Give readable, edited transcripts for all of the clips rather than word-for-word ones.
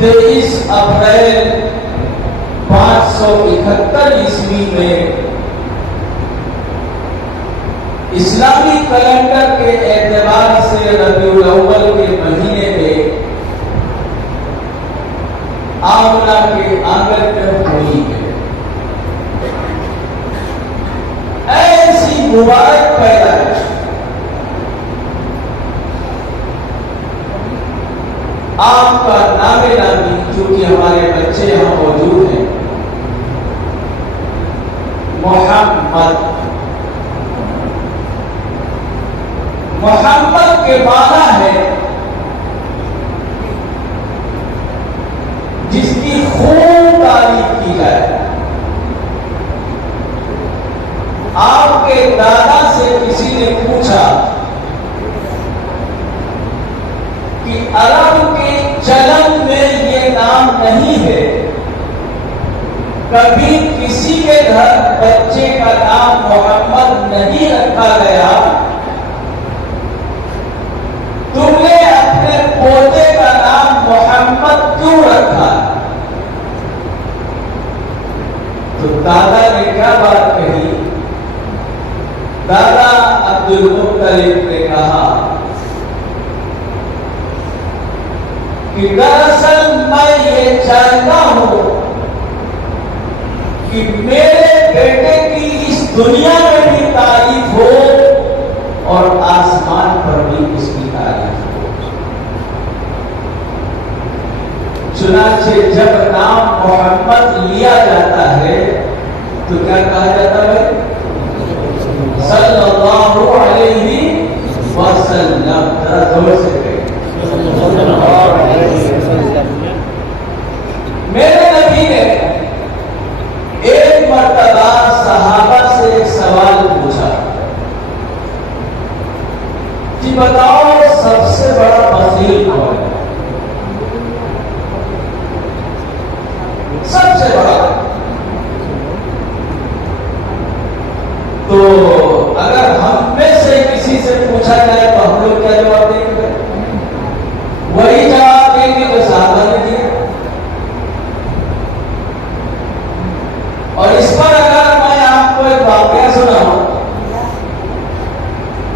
23 April 571 عیسوی میں اسلامی کیلنڈر کے اعتبار سے ربیع الاول کے مہینے میں آمنہ کے آنگن میں ہوئی ہے۔ ایسی مبارک پیدائش آپ کا نام نامی چونکہ ہمارے بچے یہاں موجود ہیں، محمد کے معنی ہے جس کی خوب تعریف کی جائے۔ آپ کے دادا سے کسی نے پوچھا کہ عرب کے چلن میں یہ نام نہیں ہے، کبھی کسی کے گھر بچے کا نام محمد نہیں رکھا گیا، تم نے اپنے پوتے کا نام محمد کیوں رکھا؟ تو دادا نے کیا بات کہی؟ دادا عبد المطلب نے کہا کہ دراصل میں یہ چاہتا ہوں کہ میرے بیٹے کی اس دنیا میں بھی تعریف ہو اور آسمان پر بھی اس کی تعریف ہو۔ چنانچہ جب نام محمد لیا جاتا ہے تو کیا کہا جاتا ہے؟ صلی اللہ علیہ وسلم۔ ذرا زور سے کہیں۔ میرے نبی نے ایک مرتبہ صحابہ سے ایک سوال پوچھا کہ بتاؤ سب سے بڑا بخیل کون ہے؟ سب سے بڑا۔ تو اگر ہم میں سے کسی سے پوچھا جائے تو ہم لوگ کیا جواب دیں گے؟ وہی جواب دیں گے جو صحابہ نے دیا۔ اور اس پر اگر میں آپ کو ایک واقعہ سناؤں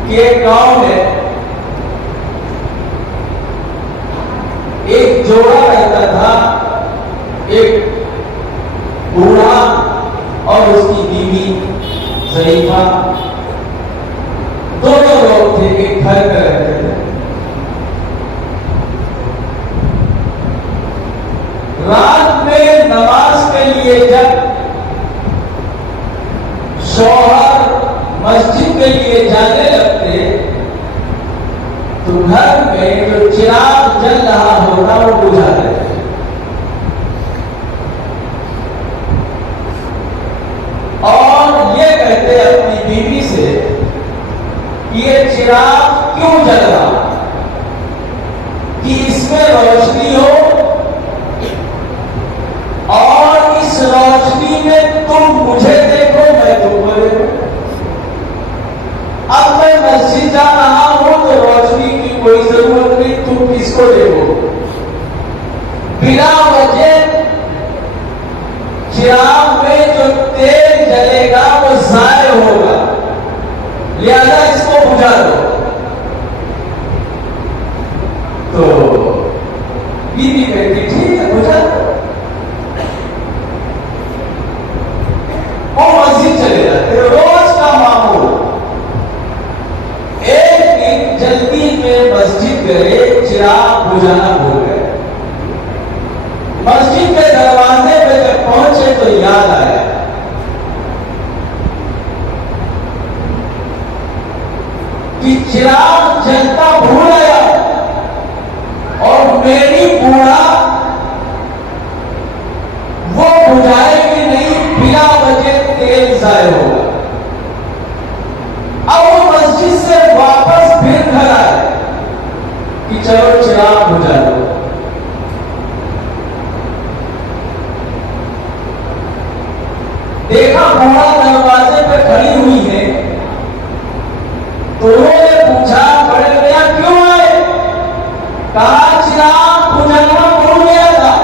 کہ ایک گاؤں میں ایک جوڑا رہتا تھا، ایک بوڑھا اور اس کی بیوی ضعیفہ، دونوں لوگ تھے، ایک گھر میں رہتے تھے۔ رات میں نماز کے لیے جب شوہر مسجد کے لیے جانے لگتے تو گھر میں جو چراغ جل رہا ہوتا وہ بجھا دیتے۔ اور یہ کہتے اپنی بیوی سے کہ یہ چراغ کیوں جل رہا کہ اس میں روشنی ہو اور اس روشنی میں تم مجھے دیکھو میں تم کو دیکھوں۔ اب میں مسجد جا رہا ہوں تو روشنی کی کوئی ضرورت نہیں، تم کس کو دیکھو؟ بلا وجہ چراغ میں جو تیل جلے گا وہ ضائع ہوگا، لہذا اس کو بجھا دو۔ تو بیوی کہتی ٹھیک ہے بجھا دو۔ وہ مسجد چلے جاتے، روز کا معمول۔ ایک دن جلدی میں مسجد گئے، چراغ بجھانا بھول گئے۔ مسجد کے دروازے پہ جب پہنچے تو یاد آیا کہ چراغ جلتا بھول گیا اور میری بوڑھا وہ بجھائے گی نہیں، بلا وجہ تیل ضائع ہوگا۔ اب وہ مسجد سے واپس پھر گھر آئے کہ چلو چراغ بجھا دو۔ دیکھا بوڑھا دروازے پہ کھڑی ہوئی ہے تو انہوں نے پوچھا بڑے میاں کیوں آئے؟ کہا چراغ بجھانا بھول گیا تھا۔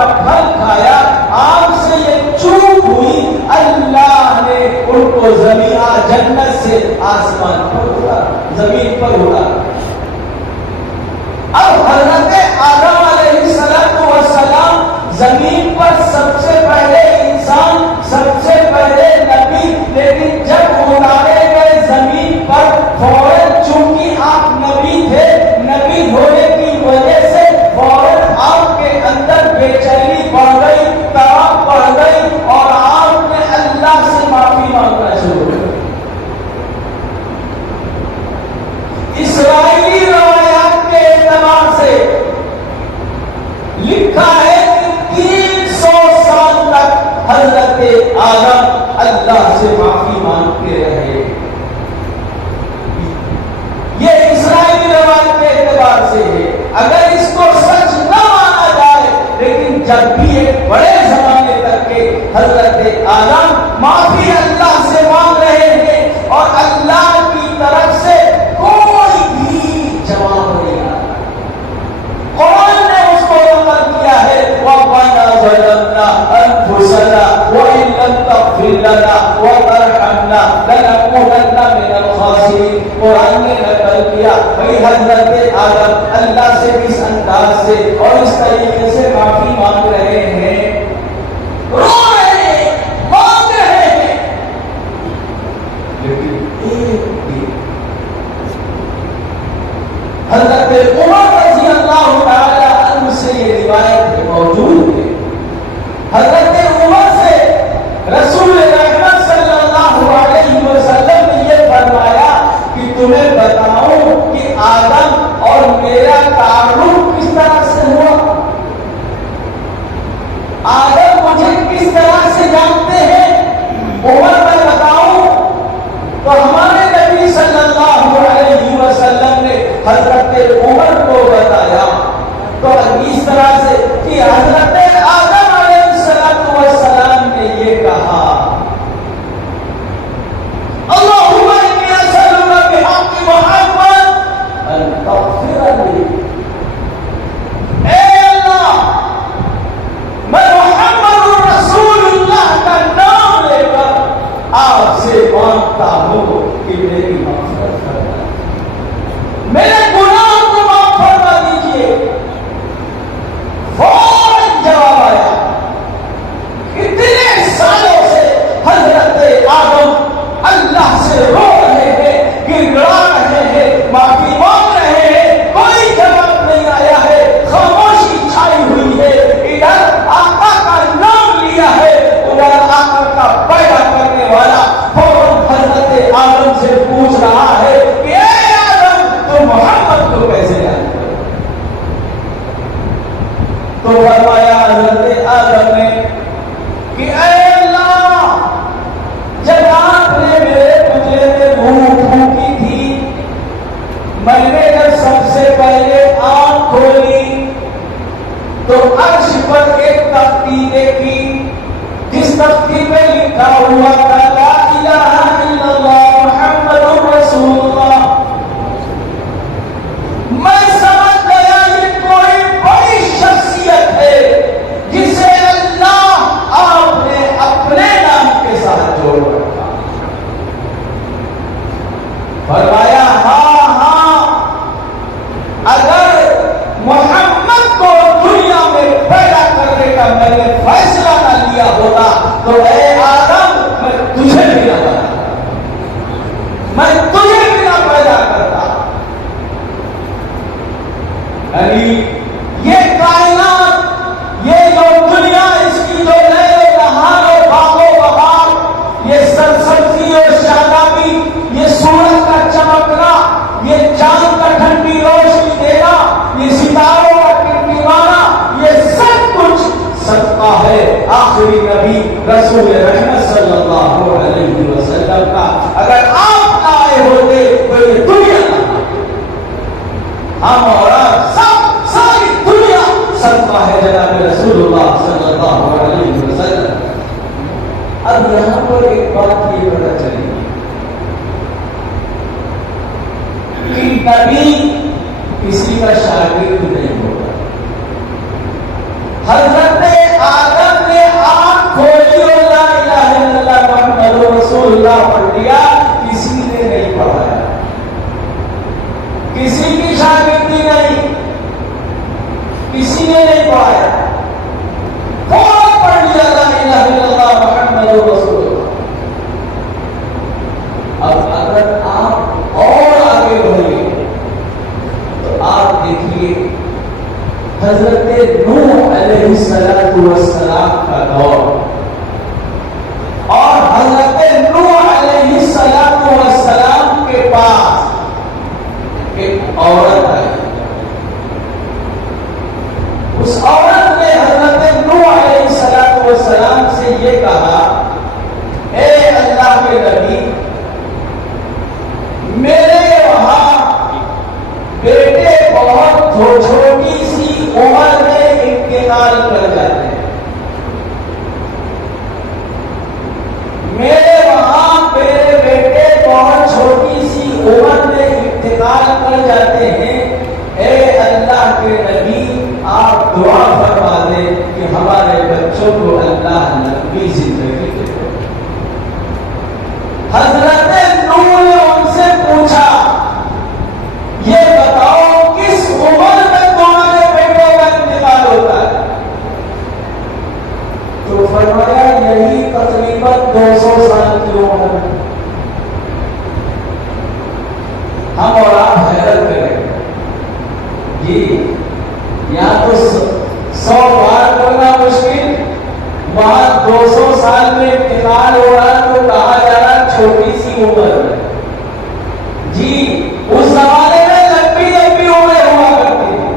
کا پھل کھایا، آگ سے یہ چوب ہوئی، اللہ نے ان کو زمین جنت سے آسمان پر اڑا، زمین پر اڑا۔ اب حضرت آدم علیہ السلام زمین پر سب سے پہلے انسان، سب سے پہلے نبی، لیکن جب اتارے گئے زمین پر فوراً چونکہ آپ نبی تھے، نبی ہونے کی وجہ سے فوراً آپ کے اندر بے چینی بڑھ گئی، تڑپ بڑھ گئی، اور آپ نے اللہ سے معافی مانگنا شروع کر دیا۔ اسرائیلی روایات کے اعتبار سے لکھا ہے کہ 300 سال تک حضرت آدم اللہ سے معافی مانگتے رہے۔ یہ اسرائیلی روایت کے اعتبار سے ہے، اگر اس کو سچ نہ مانا جائے، لیکن جب بھی ایک بڑے زمانے تک کے حضرت آدم معافی اللہ سے مانگ رہے ہیں اور اللہ کی طرف سے کوئی بھی جواب نہیں آیا۔ قرآن نے اس کو نقل کیا ہے، وَرَبَّنَا ظَلَمْنَا أَنفُسَنَا وَإِن لَّمْ تَغْفِرْ لَنَا وَتَرْحَمْنَا لَنَكُونَنَّ مِنَ الْخَاسِرِينَ۔ قرآن نے نقل کیا بھئی حضرت آدم اللہ سے کس انداز سے اور اس طریقے سے معافی مانگ رہے ہیں، رو رہے ہیں، مانگ رہے ہیں، لیکن ایک بھی حضرت عمر رضی اللہ تعالی عنہ سے یہ روایت موجود ہے، حضرت عمر سے رسول رحمت صلی اللہ علیہ وسلم نے یہ فرمایا کہ تمہیں بتاؤں کہ آدم اور میرا تعارف کس طرح سے ہوا، آدم مجھے کس طرح سے جانتے ہیں، عمر میں بتاؤں تو ہمارے نبی صلی اللہ علیہ وسلم نے حضرت عمر کو بتایا تو اس طرح سے کہ حضرت آدم علیہ السلام نے یہ کہا، اللہم انی اسألک بحق محمد ان تغفر لی، اے اللہ میں محمد رسول اللہ کا نام لے کر آپ سے مانگتا ہوں کہ میری مغفرت فرما، میرے گناہ کو معاف فرما دیجیے۔ فوراً جواب آیا، اتنے سالوں سے حضرت آدم اللہ سے رو رہے ہیں، گڑگڑا رہے ہیں، معافی مانگ رہے ہیں، کوئی جواب نہیں آیا ہے، خاموشی چھائی ہوئی ہے، ادھر آقا کا نام لیا ہے، ادھر آقا کا پیدا کرنے والا فوراً حضرت آدم سے پوچھ رہا ہے کہ اے آدم تم محمد کو کیسے جانتے ہو؟ تو فرمایا حضرت آدم نے کہ اے اللہ جب آپ نے میرے پچھلے میں بھوک پھونکی تھی، میں نے جب سب سے پہلے آنکھ کھولی تو عرش پر ایک تختی دیکھی، جس تختی پہ لکھا ہوا تھا لا الہ الا اللہ محمد رسول اللہ۔ میں سمجھ گیا یہ کوئی بڑی شخصیت ہے جسے اللہ آپ نے اپنے نام کے ساتھ جوڑ رکھا۔ فرمایا ہاں ہاں، اگر محمد کو دنیا میں پیدا کرنے کا میں نے فیصلہ نہ لیا ہوتا تو اے آدم میں تجھے بھی نہ بناتا، میں تجھے بھی نہ پیدا کرتا۔ یعنی یہ کائنات، یہ جو دنیا، اس کی جو لہر و نہار و باغ و بہار، یہ سرسبزی اور شادابی، یہ سورج کا چمکنا، یہ چاند کا ٹھنڈی روشنی دینا، یہ ستاروں کا ٹمٹمانا، یہ سب کچھ صدقہ ہے آخری نبی رسول رحمت صلی اللہ علیہ وسلم کا۔ اگر آپ آئے ہوتے تو یہ دنیا نہ آتی، ہم اور آپ سب، ساری دنیا صدقہ ہے جناب رسول اللہ صلی اللہ علیہ وسلم۔ اب یہاں پر ایک بات یہ پتہ چلی کہ نبی کسی کا شاگرد نہیں ہوگا۔ حضرت دور. اور حضرت نوح علیہ السلام کے پاس ایک عورت آئی. اس عورت نے حضرت نوح علیہ السلام سے یہ کہا، اے اللہ کے نبی، میرے وہاں بیٹے بہت چھوٹی سی عمر میں انتقال کر جاتے ہیں. میرے وہاں میرے بیٹے بہت چھوٹی سی عمر میں انتقال کر جاتے ہیں. اے اللہ کے نبی، آپ دعا فرما دیں کہ ہمارے بچوں کو اللہ لمبی زندگی دے. حضرت نوح نے ان سے پوچھا، یہ بتاؤ کس عمر میں تمہارے بیٹوں کا انتقال ہوتا ہے؟ تو فرمایا یہی تقریباً 200 سال کی عمر میں. ہم اور آپ حیرت کریں جی، یہاں تو 100 بار کرنا مشکل، وہاں 200 سال میں انتقال ہو رہا تو کہا جا رہا چھوٹی سی عمر میں. جی اس زمانے میں لمبی لمبی عمریں ہوا کرتی تھی.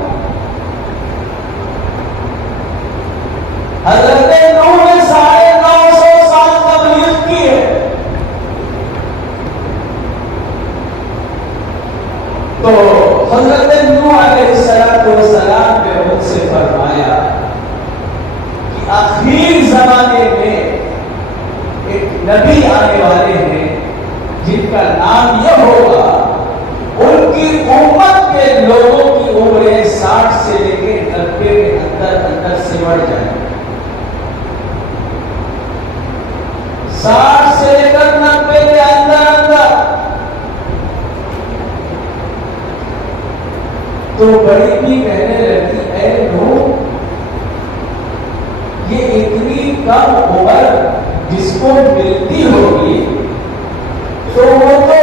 حضرت نوح نے 950 سال تبلیغ کی ہے. تو حضرت نوح علیہ السلام نے ان سے فرمایا کہ آخری زمانے میں ایک نبی آنے والے ہیں جن کا نام یہ ہوگا، ان کی امت کے لوگوں کی عمریں 60 سے لے کے 90 کے اندر سمٹ جائیں. 60 سے لے کر 90 کے اندر. تو بڑی بھی کہنے لگی، اے نوح، یہ اتنی کم عمر جس کو ملتی ہوگی تو وہ تو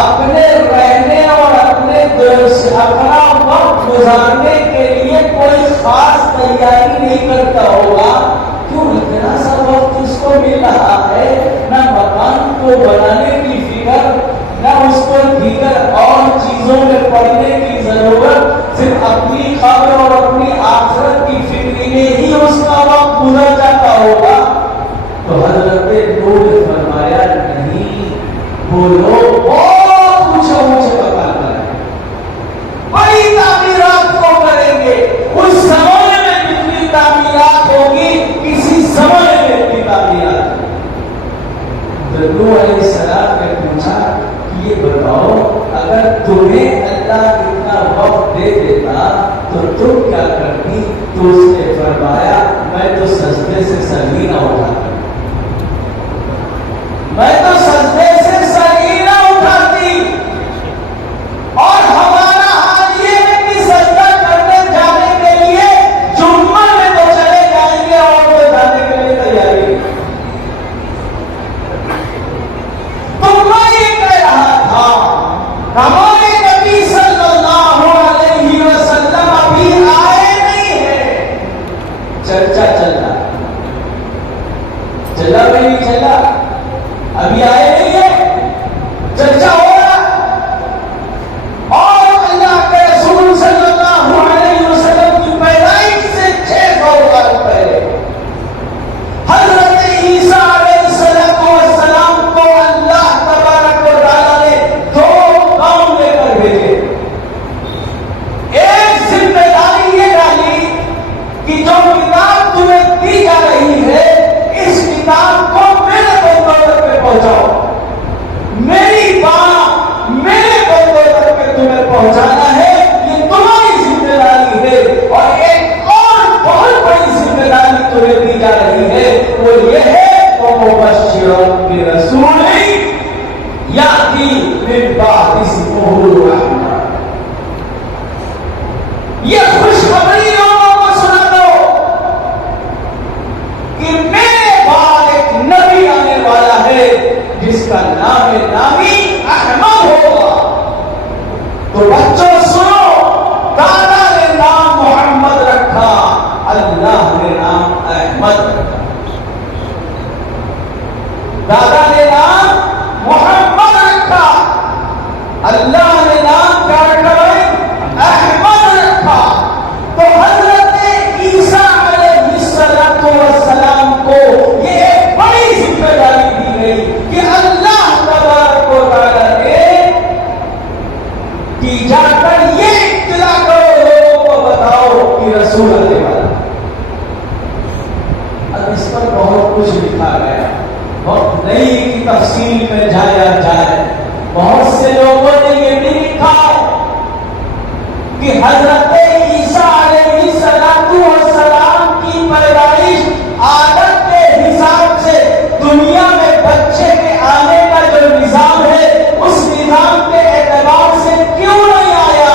اپنے رہنے اور اپنے اپنا وقت گزارنے کے لیے کوئی خاص تیاری نہیں کرتا ہوگا. کیوں اتنا سا وقت اس کو مل رہا ہے؟ نہ مکان کو بنانے کی فکر، نہ اس کو دیگر اور چیزوں میں پڑھنے کی ضرورت، صرف اپنی قبر اور اپنی آخرت کی فکر میں ہی اس کا وقت گزر جاتا ہوگا. تو حضرت نوح نے فرمایا نہیں، وہ لوگ بہت اونچے مکان بنائیں، بڑی تعمیرات کو کریں گے. اس زمانے میں جتنی تعمیرات ہوگی کسی زمانے میں اتنی تعمیرات. نوح علیہ السلام نے پوچھا کہ یہ بتاؤ، اگر تمہیں اللہ اتنا وقت دے دیتا تو تم کیا کرتی؟ تو اس نے فرمایا میں تو سجدے سے سر ہی نہ اٹھاتا، میں تو سجدے سے سر ہی نہ اٹھاتی. اور ہمارا حال یہ ہے کہ سجدہ کرنے جانے کے لیے جمعہ میں تو چلے جائیں گے اور وہ جانے کے لیے تیاری. تو میں یہ کہہ رہا تھا، ہمارے نبی صلی اللہ علیہ وسلم ابھی آئے نہیں ہیں. چرچا چلا بھی نہیں چلا، ابھی آئے نہیں ہے، چرچا ہو رہا. اور اللہ کے رسول صلی اللہ علیہ وسلم کی پیدائش سے 600 سال پہلے حضرت عیسیٰ علیہ السلام کو اللہ تبارک و تعالیٰ نے 2 کام لے کر بھیجے. ایک ذمہ داری یہ ڈالی کہ جو کتاب تمہیں دی جا رہی ہے، اس کتاب کو میرے اللہ نے نام احمد رکھا، دادا نے نام محمد رکھا، اللہ نے نام کیا رکھا ہے؟ احمد رکھا۔ تو حضرت عیسیٰ علیہ السلام کو یہ ایک بڑی ذمہ داری دی گئی کہ اللہ تبارک و تعالی نے کہ جا کر یہ اطلاع کرو، لوگوں کو بتاؤ کہ رسول آنے والا۔ اب اس پر بہت کچھ لکھا گیا، وقت نہیں کی تفصیل میں جایا جائے۔ بہت سے لوگوں نے یہ بھی لکھا کہ حضرت عیسیٰ علیہ السلام کی پیدائش عادت کے حساب سے دنیا میں بچے کے آنے کا جو نظام ہے اس نظام کے اعتبار سے کیوں نہیں آیا؟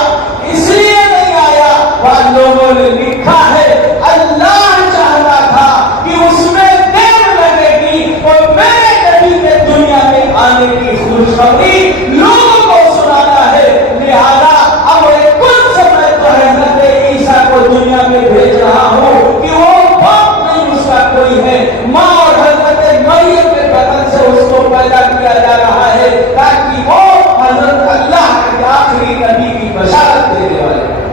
اس لیے نہیں آیا، وہ لوگوں نے لکھا ہے اللہ چاہتا تھا کہ اس میں دیر لگے گی اور میرے نبی کے دنیا میں آنے کی خوشخبری لوگوں کو سنانا ہے، لہذا اب ایک کل سمجھ تو حضرت عیسیٰ کو دنیا میں بھیج رہا ہوں کہ وہ باپ نہیں اس کا کوئی ہے، ماں اور حضرت مریم کے بدن سے اس کو پیدا کیا جا رہا ہے تاکہ وہ حضرت اللہ کے آخری نبی کی بشارت دینے والے ہیں۔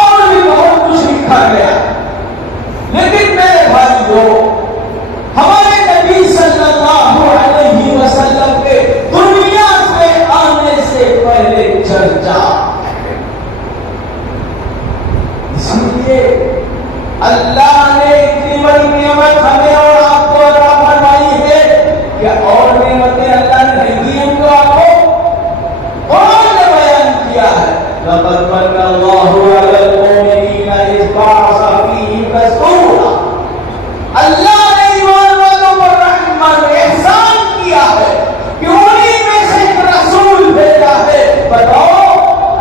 اور بھی بہت کچھ لکھا گیا، لیکن میرے بھائیوں ہمارے نبی صلی اللہ علیہ وسلم کے دنیا سے آنے سے پہلے چرچا، اس لیے اللہ نے اتنی بڑی نعمت ہمیں اور آپ کو عطا فرمائی ہے کہ اور نعمتیں اللہ نے نہیں دی ہم کو، آپ کو قرآن نے بیان کیا ہے لقد من اللہ علی المؤمنین اذ بعث فیہم رسولا، اللہ نے ایمان والوں پر رحمت احسان کیا ہے کہ انہی میں سے ایک رسول بھیجا ہے۔ بتاؤ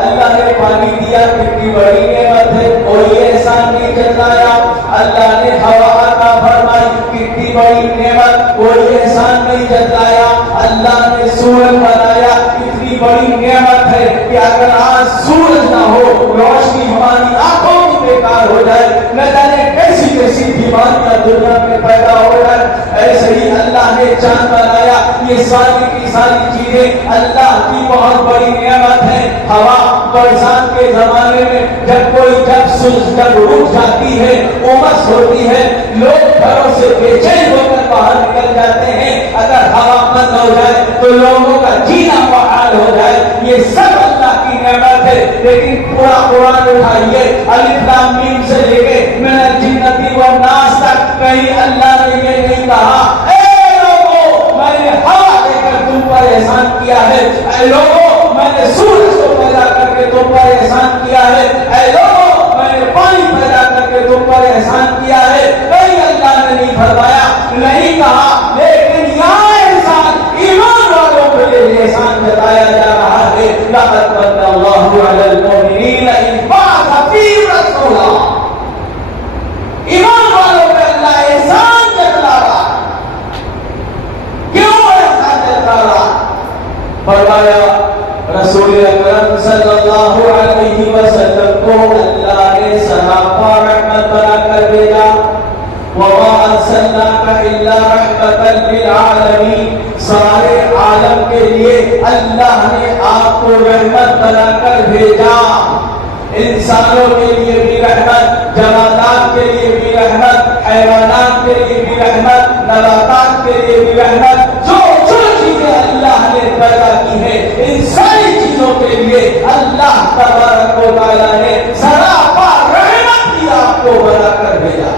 اللہ نے پانی دیا کتنی بڑی نعمت ہے، کوئی احسان نہیں جتلایا۔ اللہ نے ہوا عطا فرمائی کتنی بڑی نعمت، کوئی احسان نہیں جتلایا۔ اللہ نے سورج بنایا کتنی بڑی نعمت ہے کہ اگر آج سورج نہ ہو روشنی ہماری آنکھوں کی بیکار ہو جائے، نہ جانے کیسی کیسی بیماریاں دنیا میں پیدا ہو جائے۔ ایسے ہی اللہ نے چاند بنایا، یہ ساری کی ساری چیزیں اللہ کی بہت بڑی نعمت ہے۔ ہوا برسات کے زمانے میں جب رک جاتی ہے، امس ہوتی ہے، لوگ گھروں سے بے چین ہو کر باہر نکل جاتے ہیں، اگر ہوا بند ہو جائے تو لوگوں کا جینا محال ہو جائے۔ یہ سب اللہ کی نعمت ہے، لیکن پورا قرآن اٹھائیے الف لام میم سے لے کے من الجنۃ والناس تک، کہیں اللہ نے یہ نہیں کہا اے لوگوں میں نے ہوا دے کر تم پر احسان کیا ہے، اے لوگوں میں نے سورج کو پیدا کر کے تم پر احسان کیا ہے، اے لوگوں میں نے پانی پیدا کر کے تم پر احسان کیا ہے، کہیں اللہ نے نہیں فرمایا، نہیں کہا، لیکن یہاں احسان ایمان والوں کے لیے احسان جتایا جا رہا ہے۔ لقد من اللہ علی المؤمنین اذ بعث فیہم رسولا، ایمان والوں پہ اللہ احسان جتلا رہا۔ کیوں احسان جتلا رہا؟ فرمایا رسول اکرم صلی اللہ علیہ وسلم کو اللہ نے سراپا رحمت بنا کر بھیجا، وَمَا أَرْسَلْنَاكَ إِلَّا رَحْمَةً لِلْعَالَمِينَ، سارے عالم کے لیے اللہ نے آپ کو رحمت بنا کر بھیجا، انسانوں کے لیے بھی رحمت، جمادات کے لیے بھی رحمت، حیوانات کے لیے بھی رحمت، نباتات کے لیے بھی رحمت، جو چیزیں اللہ نے پیدا کی ہے ان ساری چیزوں کے لیے اللہ تبارک و تعالیٰ نے سراپا رحمت ہی آپ کو بنا کر بھیجا۔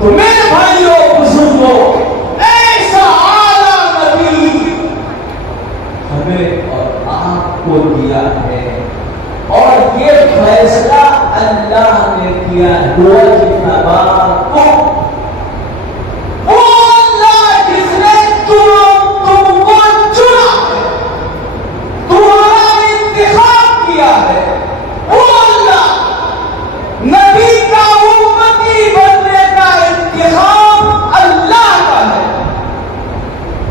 تو میرے بھائیوں بزرگوں، ایسا اعلیٰ نبی ہمیں اور آپ کو دیا ہے، اور یہ فیصلہ اللہ نے کیا ہوا جتنا بار کو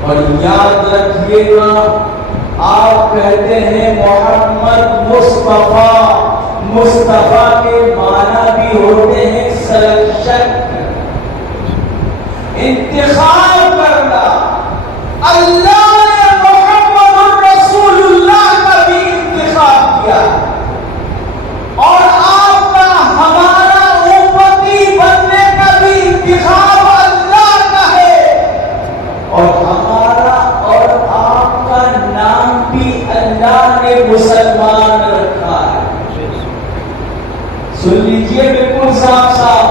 اور یاد یاد رکھیے گا آپ کہتے ہیں محمد مصطفیٰ، مصطفیٰ کے معنی بھی ہوتے ہیں سلیکشن، انتخاب کرنا۔ اللہ نے محمد الرسول اللہ کا بھی انتخاب کیا اور آپ کا ہمارا امتی بننے کا بھی انتخاب اللہ کا ہے، اور ہمارا اور آپ کا نام بھی اللہ نے مسلمان رکھا ہے۔ سن لیجئے بالکل صاف صاف،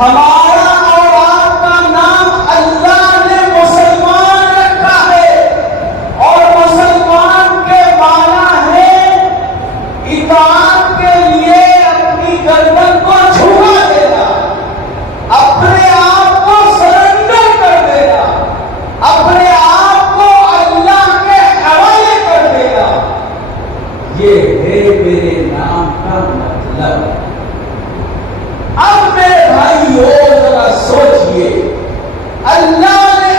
ہمارا اور آپ کا نام اللہ نے مسلمان رکھا ہے، اور مسلمان کے معنی ہے اطاعت کے لیے اپنی گردن کو جھکا دینا، اپنے آپ کو سرنڈر کر دینا، اپنے آپ کو اللہ کے حوالے کر دینا، یہ ہے میرے نام کا مطلب۔ اب میرے بھائیو ذرا سوچئے، اللہ نے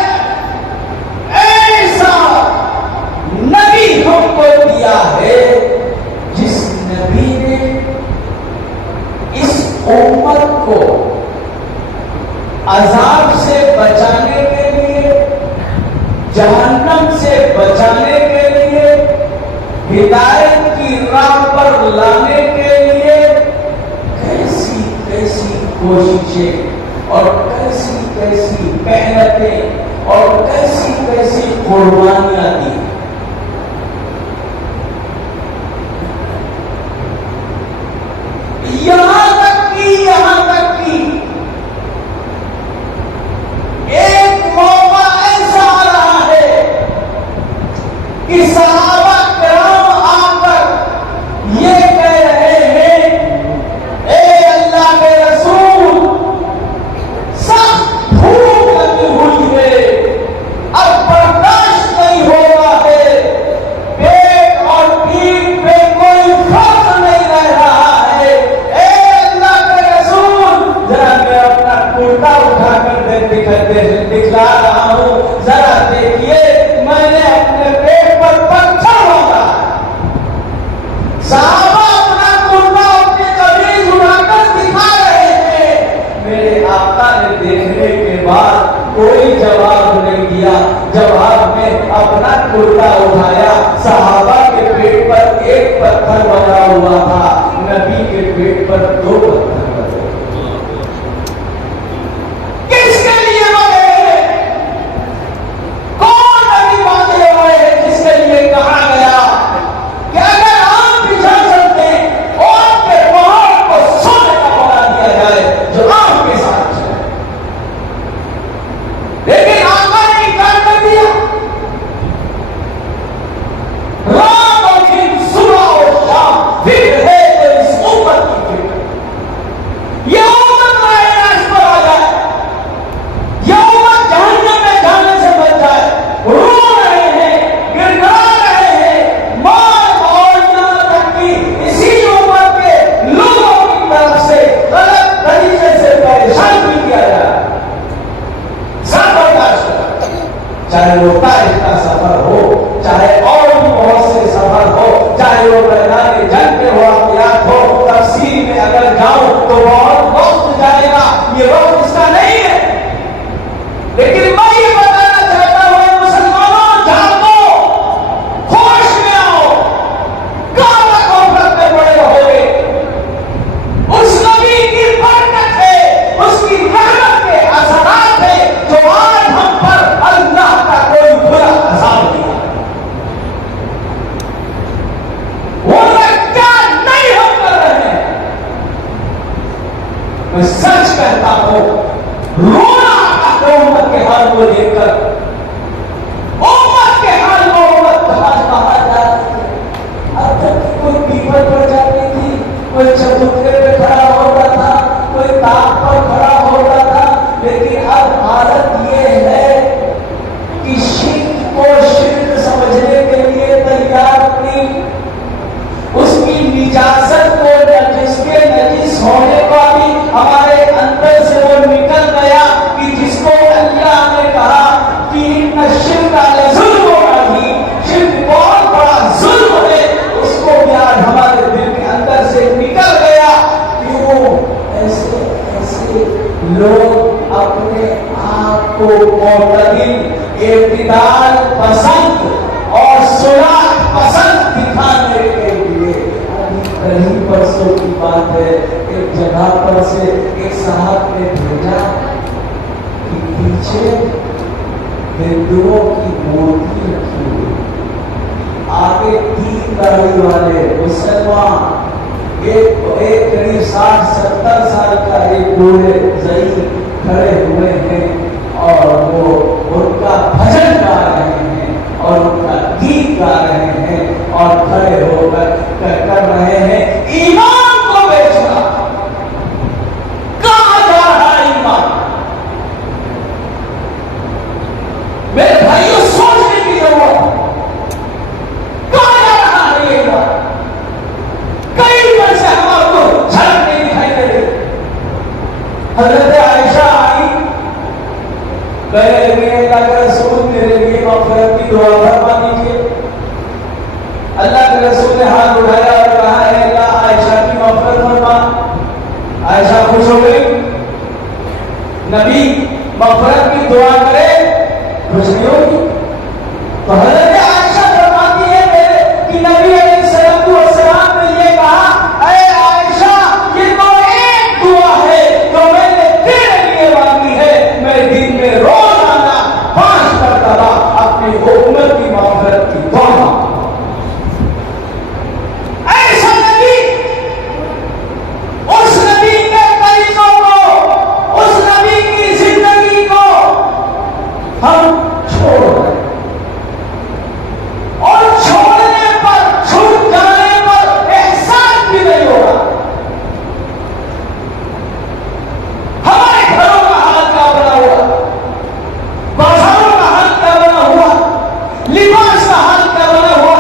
ایسا نبی ہم کو دیا ہے جس نبی نے اس امت کو عذاب سے بچانے کے لیے، جہنم سے بچانے کے لیے، ہدایت کی راہ پر لانے کے لیے کیسی کیسی کوششیں اور کیسی کیسی محنتیں اور کیسی کیسی قربانیاں دی۔ یہاں تک کی ایک موقع ایسا آ رہا ہے کہ صحابہ کرام آ کر یہ کہہ رہے ہیں، اے اللہ کے رسول، سخت بھوک لگی ہوئی ہے، اب برداشت نہیں ہو رہا ہے، پیٹ اور پیٹ پہ کوئی فرق نہیں رہ رہا ہے، اے اللہ کے رسول ذرا میں اپنا کرتا اٹھا کر دکھلا رہا ہوں، ذرا دیکھیے میں نے اپنے پیٹ پر پتھر مارا۔ صحابہ اپنا کرتا اپنی قمیض اٹھا کر دکھا رہے ہیں، میرے آقا نے دیکھنے کے بعد کوئی جواب نہیں دیا، جواب میں اپنا کرتا اٹھایا، صحابہ کے پیٹ پر ایک پتھر بنا ہوا تھا، نبی کے پیٹ پر 2 پتھر بنے۔ کس کے لیے بنے ہیں؟ کون نبی باندھے ہوئے ہیں جس کے لیے کہا گیا کہ اگر آپ پیچھا چلتے اور کے پہاڑ کو سونے کا بنا دیا جائے جو آپ کے ساتھ چلے، لیکن آقا نے انکار کر دیا۔ رات اور دن، صبح اور شام فکر ہے تو اس امت کی فکر، یہ امت رائے راست پر آ جائے، یہ امت جہنم میں جانے سے بچ جائے، رو رہے ہیں، گڑگڑا رہے ہیں، مال اور یہاں تک کہ اسی امت کے لوگوں کی طرف سے غلط طریقے سے پریشان بھی کیا جائے، سب برداشت کریں، چاہے وہ طائف کا سفر ہو، چاہے اور بھی بہت سے سفر ہو، چاہے وہ میدان جنگ کے واقعات ہو، تفسیر میں اگر جاؤں تو بہت وقت جائے گا، یہ وقت اس کا نہیں ہے، لیکن میں یہ بتانا چاہتا ہوں مسلمانوں، جاگو، ہوش میں آؤ، کہاں تک غفلت میں پڑے رہو گے؟ اس نبی کی برکت ہے، اس کی رحمت کے اثرات ہیں جو آج ہم پر اللہ کا کوئی برا عذاب نہیں ہے۔ وہ کیا نہیں ہم کر رہے ہیں؟ میں سچ کہتا ہوں، رونا آتا ہے امت کے حال کو دیکھ اعتدال پسند اور صلح پسند دکھانے کے لیے کہیں پرسوں کی بات ہے ایک جگہ پر سے ایک صاحب نے بھیجا کہ پیچھے ہندوؤں کی مورتی رکھی ہوئی، آگے 3 داڑھی والے مسلمان، ایک قریب 60-70 سال کا ایک بوڑھے ضعیف کھڑے ہوئے ہیں اور وہ ان کا بھجن گا رہے ہیں اور ان کا گیت گا رہے ہیں اور کھڑے ہو کر رہے ہیں ایمان کو بیچنا۔ کہاں جا رہا ایمان؟ میرے بھائیوں سوچنے کی ضرورت ہے، کہاں جا رہا ہے یہ ایمان؟ کئی بار سے ہمارے کو جھلک نہیں دکھائی دے رہی۔ حضرت عائشہ آئی، کہے میرے اللہ کے رسول میرے لیے مغفرت کی دعا فرما دیجیے۔ اللہ کے رسول نے ہاتھ اٹھایا اور کہا ہے اللہ عائشہ کی مغفرت فرما۔ عائشہ خوش ہو گئی، نبی مغفرت کی دعا کرے خوش نہیں ہوگی؟ تو حضرت عائشہ فرماتی ہے کہ نبی علیہ السلام نے یہ کہا اے عائشہ یہ تو ایک دعا ہے جو میں نے تیرے لیے مانگی ہے، میں دن میں روزانہ 5 مرتبہ اپنی امت کی مغفرت کی دعا۔ ایسا نبی، اس نبی کے طریقوں کو، اس نبی کی زندگی کو ہم چھوڑ رہے ہیں، اور چھوڑنے پر، چھوٹ جانے پر احساس بھی نہیں ہو رہا۔ ہمارے گھروں کا حال کیا بنا ہوا، بازاروں کا حال کیا بنا ہوا، لباس کا حال کیا بنا ہوا۔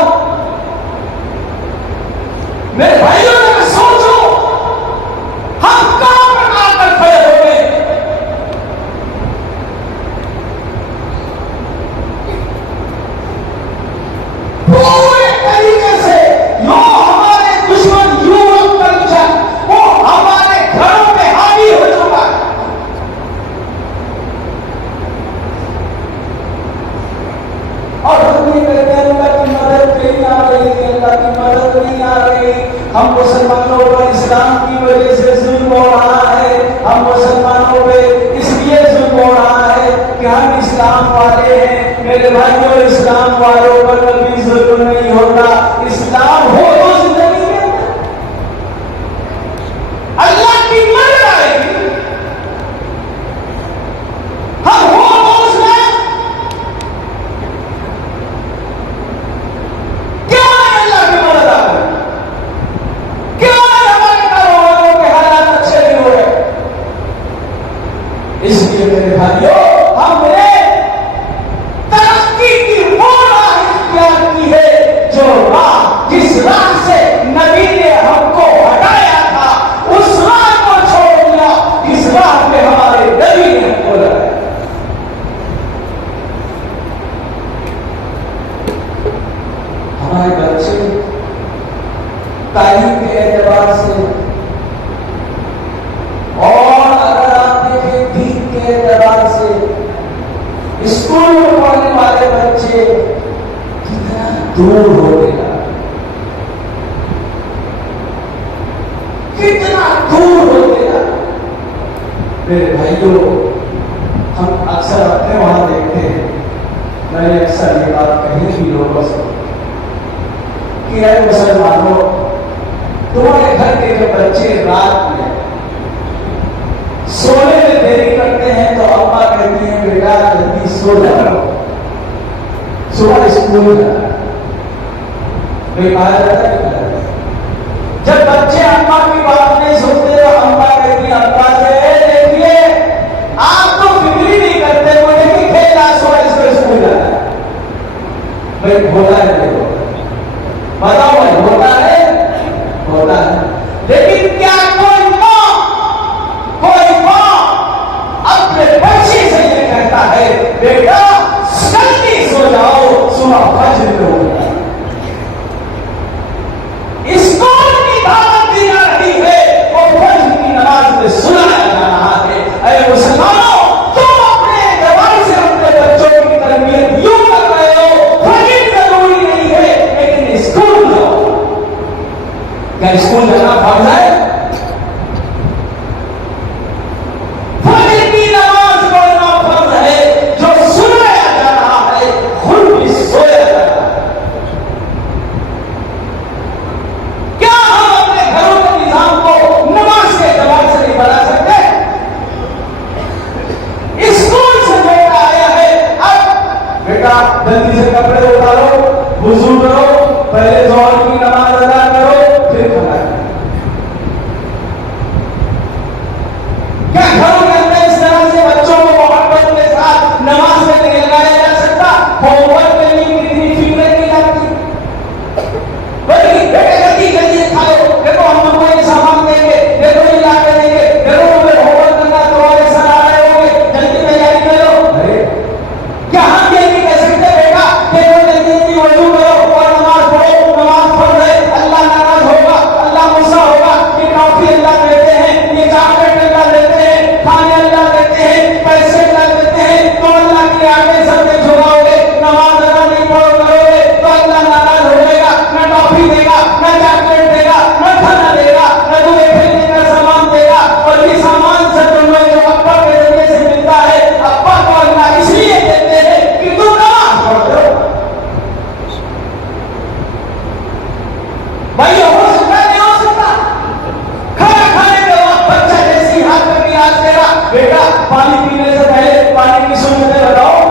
میرے بھائیوں نے سوچو ہم کہاں پر آ کر کھڑے ہو گئے۔ پورے طریقے سے جو ہمارے دشمن یورپ کلچر وہ ہمارے گھروں میں حاوی ہو چکا ہے۔ اور ہم یہ کہتے ہیں اللہ کی مدد نہیں آ رہی، اللہ کی مدد نہیں آ رہی۔ ہم مسلمانوں پر اسلام کی وجہ سے ظلم ہو رہا ہے، ہم مسلمانوں پہ اس لیے ظلم ہو رہا ہے کہ ہم اسلام والے ہیں۔ میرے بھائیوں اسلام والوں پر کبھی ظلم نہیں ہوتا، اسلام ہو تو زندگی میں اللہ کی مدد آئے گی، ہم ہو تو اس میں کیا ہے اللہ کی مدد آ گئی، کیا ہے ہمارے کاروباروں کے حالات اچھے نہیں ہو رہے۔ اس لیے میرے بھائیوں ہم نے ترقی کی وہ راہ اختیار کی ہے جو راہ، جس راہ سے نبی نے ہم کو ہٹایا تھا، اس راہ کو چھوڑ دیا، اس راہ پہ ہمارے نبی نے ہم کو لگایا۔ ہمارے بچے تعلیم کے اعتبار سے اور اگر آپ دیکھیں دین کے اعتبار سے اسکول میں پڑھنے والے بچے کتنا دور ہوتے جا رہے، کتنا دور ہوتے جا رہے۔ میرے بھائیوں ہم اکثر اپنے وہاں دیکھتے ہیں، میں نے اکثر یہ بات کہی بھی لوگوں سے کہ اے مسلمانوں تمہارے گھر کے جو بچے رات میں سونے میں دیری کرتے ہیں تو اماں کہتی ہیں بیٹا جلدی سو جاؤ، صبح اسکول جانا ہے۔ میں کہا جاتا ہے جب بچے اماں کی بات نہیں سنتے تو اماں کہتی ہیں ابا سے دیکھیے آپ تو فکر ہی نہیں کرتے، مجھے بھی کھیلا صبح اس کو اسکول جانا ہے۔ بھائی ہوتا ہے نہیں ہوتا، بتاؤ بھائی ہوتا ہے، ہوتا ہے، لیکن کیا کوئی ماں اپنے بچے سے یہ کہتا ہے بیٹا جلدی سو جاؤ صبح فجر میں ہو جائے؟ اسکول کی دعوت دی جا رہی ہے اور فجر کی نماز میں سنایا جا رہا ہے۔ اے مسلمانوں تم اپنے اعتبار سے اپنے بچوں کی تربیت یوں جلدی سے کپڑے اتارو، وضو کرو، پہلے ظہر کی نماز ادا کرو، پھر کھانا کھاؤ۔ کیا گھروں کے اندر اس طرح سے بچوں کو محبت کے ساتھ نماز میں نہیں لگایا جا سکتا؟ ہوم ورک کے لیے کتنی فکر کی جاتی، بلکہ بیٹے جلدی جلدی کھاؤ، دیکھو ہم تم کو یہ سامان دیں گے، دیکھو یہ لا کے دیں گے، دیکھو تمہیں ہوم ورک کرنا تمہارے سر آ رہے ہوں گے، جلدی تیاری کرو۔ کیا ہم یہ نہیں کہہ سکتے بیٹا دیکھو جلدی جلدی وضو کرو اور نماز پڑھو، نماز پڑھ رہے اللہ ناراض ہوگا، اللہ غصہ ہوگا، یہ ٹافی اللہ دیتے ہیں، یہ چاکلیٹ اللہ دیتے ہیں، کھانے اللہ دیتے ہیں، پیسے اللہ دیتے ہیں، تو اللہ کے آگے سب میں جھکاؤ گے، نماز ادا نہیں پڑھو کرو گے تو اللہ ناراض ہو جائے گا، نہ ٹافی دے گا، نہ چاکلیٹ دے گا، نہ کھانا دے گا، نہ تمہیں کھیلنے کا سامان دے گا، اور یہ سامان سب تمہیں جو ابا کے ذریعے سے ملتا ہے، ابا کو اللہ اس لیے دیتے ہیں کہ تم نماز پڑھو۔ بھائی ہو سکتا نہیں ہو سکتا؟ کھانا کھانے کے وقت بچہ جیسی ہاتھ میں گلاس دے رہا، بیٹا پانی پینے سے پہلے پانی کی سنتیں بتاؤ۔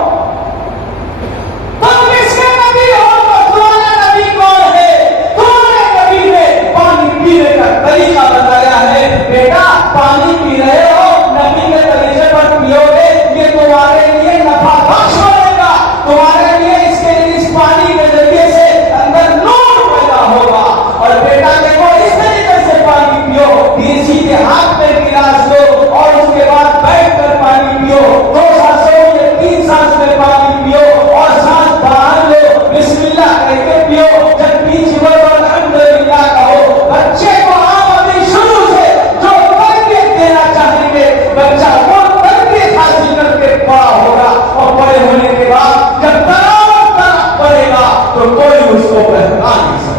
تم کس کے نبی ہو تو تمہارا نبی کون ہے؟ تمہارے نبی نے پانی پینے کا طریقہ بتایا ہے، بیٹا پانی پی رہے ہو نبی کے طریقے پر پیو گے، یہ تمہارے لیے نفع بخش بنے گا، تمہارے لیے اس پانی کے ذریعے سے اندر نور پیدا ہوگا۔ اور بیٹا دیکھو اس طریقے سے پانی پیو، کسی کے ہاتھ میں گلاس دو اور اس کے بعد بیٹھ کر پانی پیو، 2 سانسوں یا 3 سانس میں پانی پیو اور سانس باہر لو، بسم اللہ کہہ کے پیو، جب بیچ میں الحمدللہ کہو۔ بچے کو آپ ابھی شروع سے جو تربیت دینا چاہیں گے، بچہ وہ تربیت حاصل کر کے بڑا ہوگا، اور بڑے ہونے کے بعد جب تلاوت پڑے گا تو کوئی اس کو بہکا نہیں سکتا۔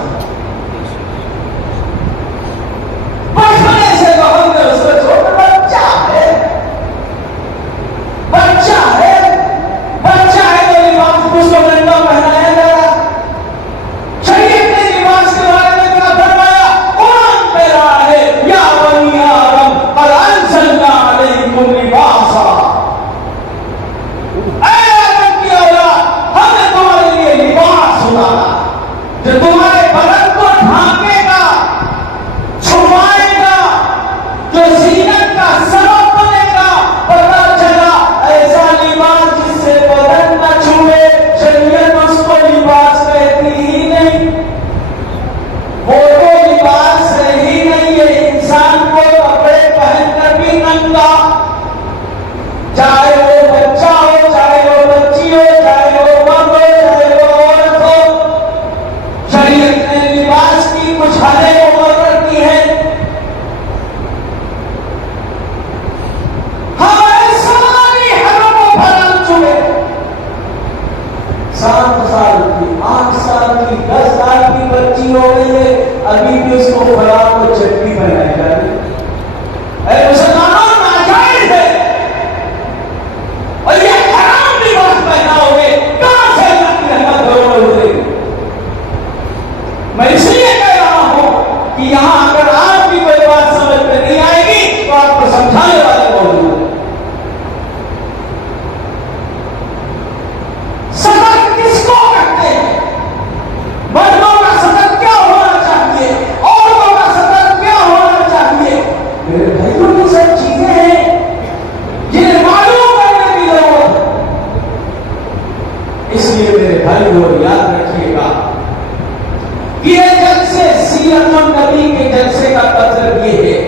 بچپنے سے تو ہم نے اس کو چھوٹا بچہ ہے، بچہ ہے، بچہ ہے تو لباس اس کو ننگا پہنایا جا رہا۔ شریعت نے لباس کے بارے میں کیا فرمایا؟ قرآن کہہ رہا ہے یا بنی آدم قد انزلنا علیکم لباسا، اے آدم کی اولاد ہم نے تمہارے لیے لباس اتارا جو تمہارے بدن کو ڈھانکے گا، چھپائے گا، جو زینت کا سبب بنے گا۔ پتہ چلا ایسا لباس جس سے بدن نہ چھوئے، شریعت اس کو لباس کہتی ہی نہیں، وہ تو لباس ہے ہی نہیں ہے۔ انسان کو کپڑے پہن کر بھی ننگا، چاہے وہ بچہ ہو، چاہے وہ بچی ہو، چاہے وہ مرد ہو، چاہے وہ عورت ہو، شریعت نے لباس کی کچھ حدیں مقرر کی ہیں۔ ہمارے ساری حدوں کو پھیل چکے، 7 سال کی، 8 سال کی، 10 سال کی بچی ہو گئی ہے، ابھی بھی اس کو فراق کو چٹی پہنائی جا رہی ہے۔ اے مسلمانوں، ناجائز ہے، اور یہ حرام لباس پہناؤ گے، کہاں سے اللہ کی رحمت گھروں میں اترے گی؟ میں اس لیے کہہ رہا ہوں کہ یہاں اگر آپ کی کوئی بات سمجھ میں نہیں آئے گی تو آپ کو سمجھانے والے موجود ہیں۔ صدر کس کو کہتے ہیں؟ مردوں کا صدر کیا ہونا چاہیے، عورتوں کا صدر کیا ہونا چاہیے؟ میرے بھائیوں یہ سب چیزیں ہیں جنہیں معلوم کرنے کی ضرورت ہے۔ اس لیے میرے بھائیوں یاد رکھیے گا، یہ جلسے سیرت النبی کے جلسے کا مطلب یہ ہے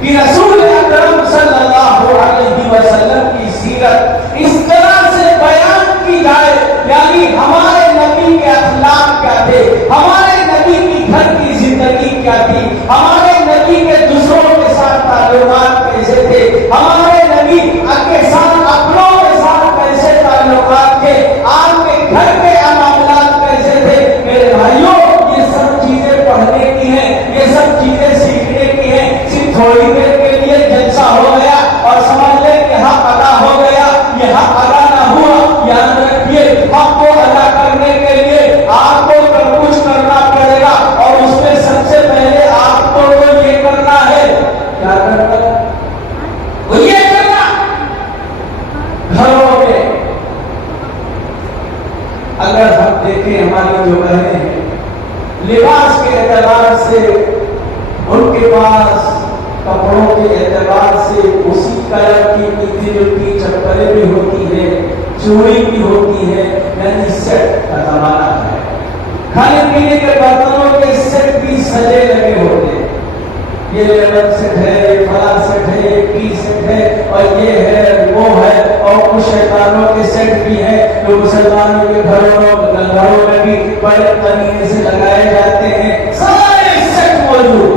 کہ رسول اکرم صلی اللہ علیہ وسلم کی سیرت اس طرح سے بیان کی جائے، یعنی ہمارے نبی کے اخلاق کیا تھے، ہمارے نبی کی گھر کی زندگی کیا تھی، ہمارے نبی کے دوسروں کے ساتھ تعلقات کیسے تھے، ہمارے نبی کے ساتھ اپنوں کے ساتھ کیسے تعلقات تھے، آپ کے گھر کے معاملات کیسے تھے۔ میرے بھائیوں یہ سب چیزیں پڑھنے کی ہیں، یہ سب چیزیں سیکھنے کی ہیں۔ صرف تھوڑی دیر کے لیے جلسہ ہو گیا اور سمجھ لیں کہ حق ادا ہو گیا، یہ حق ادا نہ ہوا۔ یاد رکھیے حق کو ادا کرنے کے لیے آپ کو کچھ کرنا پڑے گا، اور اس میں سب سے پہلے آپ کو یہ کرنا ہے، کیا کرنا ہے؟ وہ یہ کرنا گھروں میں اگر ہم دیکھیں ہماری جو بہنیں ہیں لباس کے اعتبار سے ان کے پاس کپڑوں کے اعتبار سے اسی کلر کی ملتی جلتی چپلیں بھی ہوتی ہے، چوڑی بھی ہوتی ہے، یعنی سیٹ کا زمانہ ہے۔ کھانے پینے کے برتنوں کے سیٹ بھی سجے لگے ہوتے ہیں، یہ لیمن سیٹ ہے، یہ فلاں سیٹ ہے، یہ ٹی سیٹ ہے، اور یہ ہے وہ ہے، اور کچھ شیطانوں کے سیٹ بھی ہیں جو مسلمانوں کے گھروں میں بھی بڑے طریقے سے لگائے جاتے ہیں، سارے سیٹ موجود۔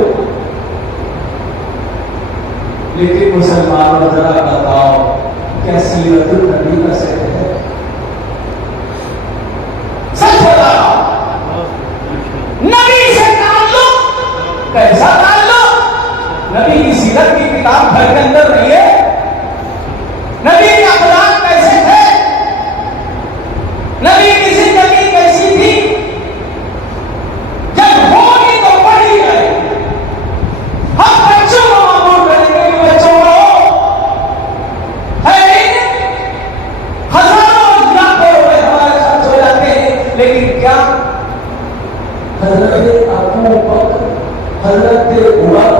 لیکن مسلمانوں ذرا بتاؤ کیا سیرت النبی کا سیٹ ہے؟ سچ بتاؤ، نبی سے تعلق کیسا تعلق؟ نبی کی سیرت کی کتاب گھر کے اندر نہیں ہے؟ نبی کے اخلاق کیسے تھے؟ نبی کی زندگی کیسی تھی؟ جب ہوگی تو پڑھی جائے۔ ہم بچوں کو معمول کریں گے کہ بچوں کو ہزاروں لاکھوں روپے ہمارے خرچ ہو جاتے ہیں، لیکن کیا حضرت ابو بکر، حضرت عمر،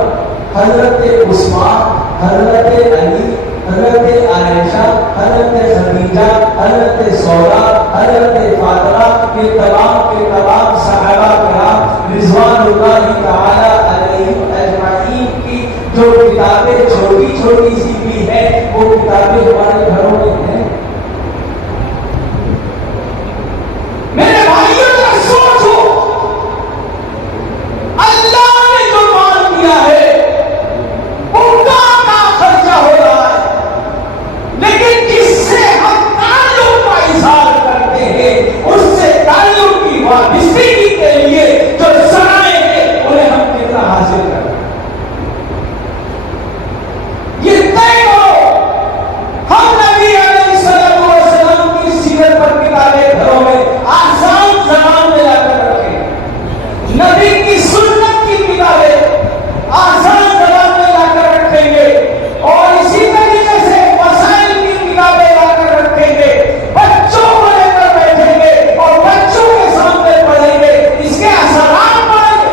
حضرت عثمان، حضرت علی، حضرت عائشہ، حضرت خدیجہ، حضرت سودا، حضرت فاطمہ، یہ تمام کے تمام صحابہ کرام رضوان اللہ تعالی علیہم اجمعین کی جو کتابیں چھوٹی چھوٹی سی بھی ہیں وہ کتابیں ہمارے گھروں میں ہیں؟ میرے بھائیوں ذرا سوچو، اللہ نے جو مان دیا ہے وہ کا خرچہ ہو رہا ہے، لیکن جس سے ہم تعلق کا اظہار کرتے ہیں اس سے تعلق کی وابستگی کے لیے جو ذرائع ہیں انہیں ہم کتنا حاصل کریں؟ یہ طے کرو۔ ہم نبی علیہ الصلوۃ والسلام کی سیرت پر کتابیں گھروں میں آسان زبان میں لا کر رکھیں، نبی کی سنت کی کتابیں آسان زبان میں لا کر رکھیں گے، اور اسی طریقے سے مسائل کی کتابیں لا کر رکھیں گے، بچوں کو لے کر بیٹھیں گے اور بچوں کے سامنے پڑھیں گے، اس کے اثرات پڑیں گے،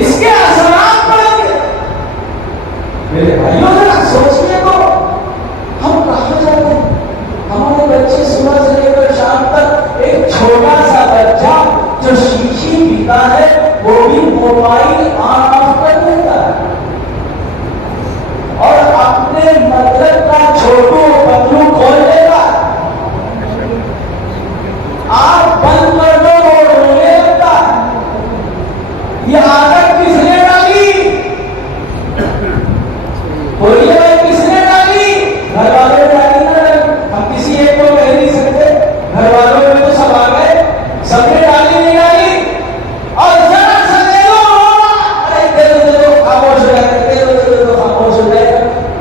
اس کے اثرات پڑیں گے۔ میرے بھائیوں ذرا سوچیے تو ہم کہاں جاتے ہیں؟ ہمارے بچے صبح سے لے کر شام تک، ایک چھوٹا سا بچہ جو شیشی پیتا ہے وہ بھی موبائل آن آف کر دیتا ہے، اور اپنے مطلب کا چھوٹو پتلو کھول دیتا ہے، آپ بند کر دو وہ رونے لگتا ہے۔ یہ عادت کس نے ڈالی؟ بولیے بھائی کس نے ڈالی؟ گھر والوں نے ڈالی نہ؟ ہم کسی ایک کو کہہ نہیں سکتے، گھر والوں میں تو سب آ گئے، سب نے ڈالی نہیں ڈالی؟ اور ذرا سا دے دو، ارے دے دو خاموش ہو جائے، دے دو خاموش ہو جائے۔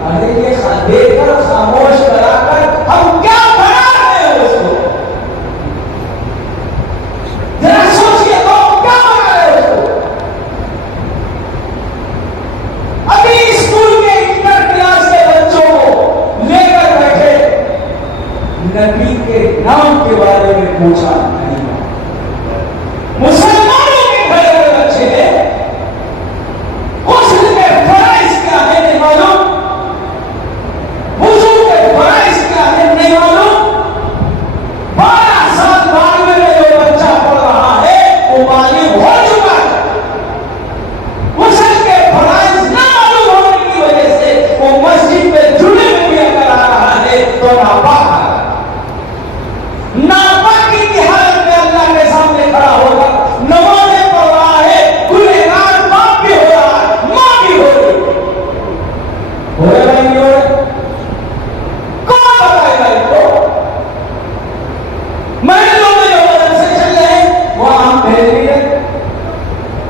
ارے یہ دے کر خاموش کرا کر ہم کیا بنا رہے ہیں اس کو؟ ذرا سوچیے تو کیا بنا رہے ہیں اس کو؟ ابھی اسکول کے انٹر کلاس کے بچوں کو لے کر بیٹھے، نبی کے نام کے بارے میں پوچھا نہیں۔ مسلمانوں کے گھر میں بچے ہیں، غسل کے فرائض کیا ہے نہیں معلوم، وضو کے فرائض کیا ہے نہیں معلوم۔ 12 سال بعد میں جو بچہ پڑھ رہا ہے وہ بالغ ہو چکا ہے، غسل کے فرائض نہ معلوم ہونے کی وجہ سے وہ مسجد میں جمعے میں بھی اگر آ رہا ہے تو ناپاک آ رہا ہے، ناپاکی کی حالت میں اللہ کے سامنے کھڑا ہوگا، نمازیں پڑھ رہا ہے، گنہگار باپ بھی ہو رہا ہے، ماں بھی ہو رہی ہے۔ ہو رہے بھائی نہیں ہو رہے؟ کون بتائے گا ان کو؟ محلوں میں جو مدرسے چل رہے ہیں وہاں ہم بھیج نہیں رہے،